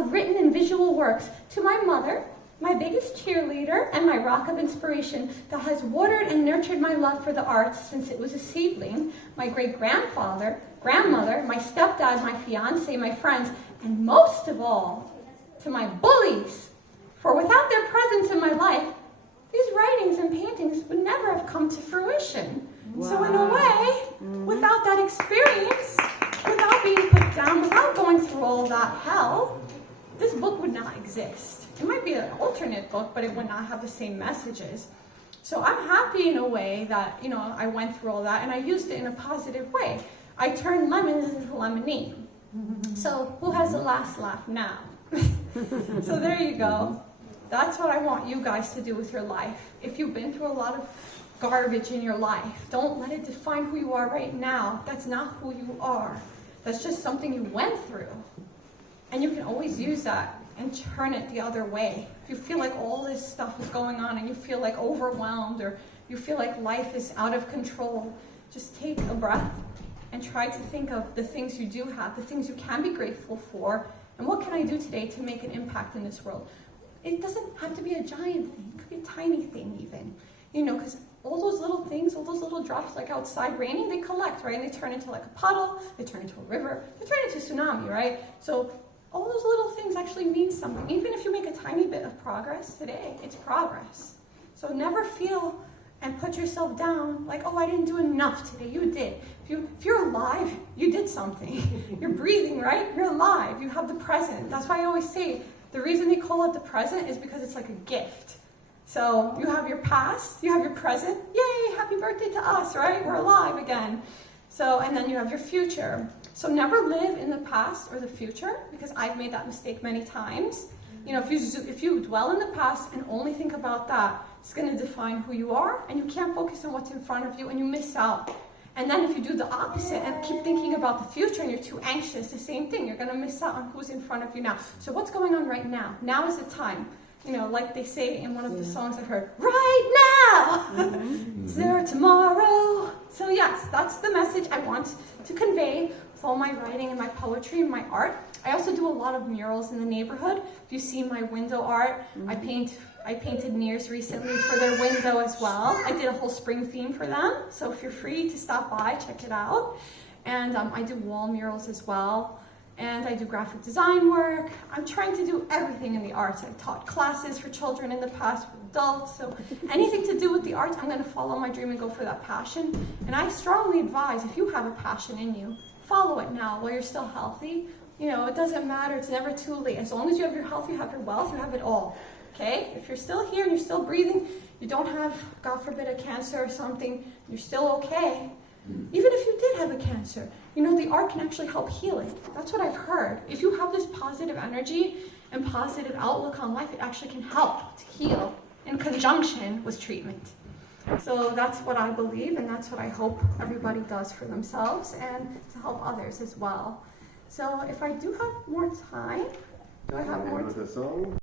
of written and visual works. To my mother, my biggest cheerleader and my rock of inspiration that has watered and nurtured my love for the arts since it was a seedling, my great-grandfather, grandmother, my stepdad, my fiance, my friends, and most of all, to my bullies. For without their presence in my life, these writings and paintings would never have come to fruition. Wow. So in a way, without that experience, without being put down, without going through all that hell, this book would not exist. It might be an alternate book, but it would not have the same messages. So I'm happy in a way that, I went through all that and I used it in a positive way. I turned lemons into lemonade. So who has the last laugh now? So there you go. That's what I want you guys to do with your life. If you've been through a lot of garbage in your life, don't let it define who you are right now. That's not who you are. That's just something you went through. And you can always use that and turn it the other way. If you feel like all this stuff is going on and you feel like overwhelmed or you feel like life is out of control, just take a breath and try to think of the things you do have, the things you can be grateful for, and what can I do today to make an impact in this world? It doesn't have to be a giant thing. It could be a tiny thing even. Because all those little things, all those little drops like outside raining, they collect, right? And they turn into like a puddle, they turn into a river, they turn into a tsunami, right? So all those little things actually mean something. Even if you make a tiny bit of progress today, it's progress. So never feel and put yourself down like, oh, I didn't do enough today. You did. If you're alive, you did something. You're breathing, right? You're alive. You have the present. That's why I always say the reason they call it the present is because it's like a gift. So you have your past, you have your present. Yay, happy birthday to us, right? We're alive again. So, and then you have your future. So never live in the past or the future, because I've made that mistake many times. If you dwell in the past and only think about that, it's going to define who you are, and you can't focus on what's in front of you, and you miss out. And then if you do the opposite and keep thinking about the future and you're too anxious, the same thing, you're going to miss out on who's in front of you now. So what's going on right now? Now is the time. Like they say in one of the songs I heard, right now! Is there tomorrow? So yes, that's the message I want to convey with all my writing and my poetry and my art. I also do a lot of murals in the neighborhood. If you see my window art, I painted mirrors recently for their window as well. I did a whole spring theme for them. So if you're free to stop by, check it out. And I do wall murals as well. And I do graphic design work. I'm trying to do everything in the arts. I've taught classes for children in the past, for adults. So anything to do with the arts, I'm going to follow my dream and go for that passion. And I strongly advise, if you have a passion in you, follow it now while you're still healthy. It doesn't matter. It's never too late. As long as you have your health, you have your wealth, you have it all. Okay? If you're still here and you're still breathing, you don't have, God forbid, a cancer or something, you're still okay. Even if you did have a cancer, the art can actually help heal it. That's what I've heard. If you have this positive energy and positive outlook on life, it actually can help to heal in conjunction with treatment. So that's what I believe, and that's what I hope everybody does for themselves and to help others as well. So if I do have more time, do I have more time?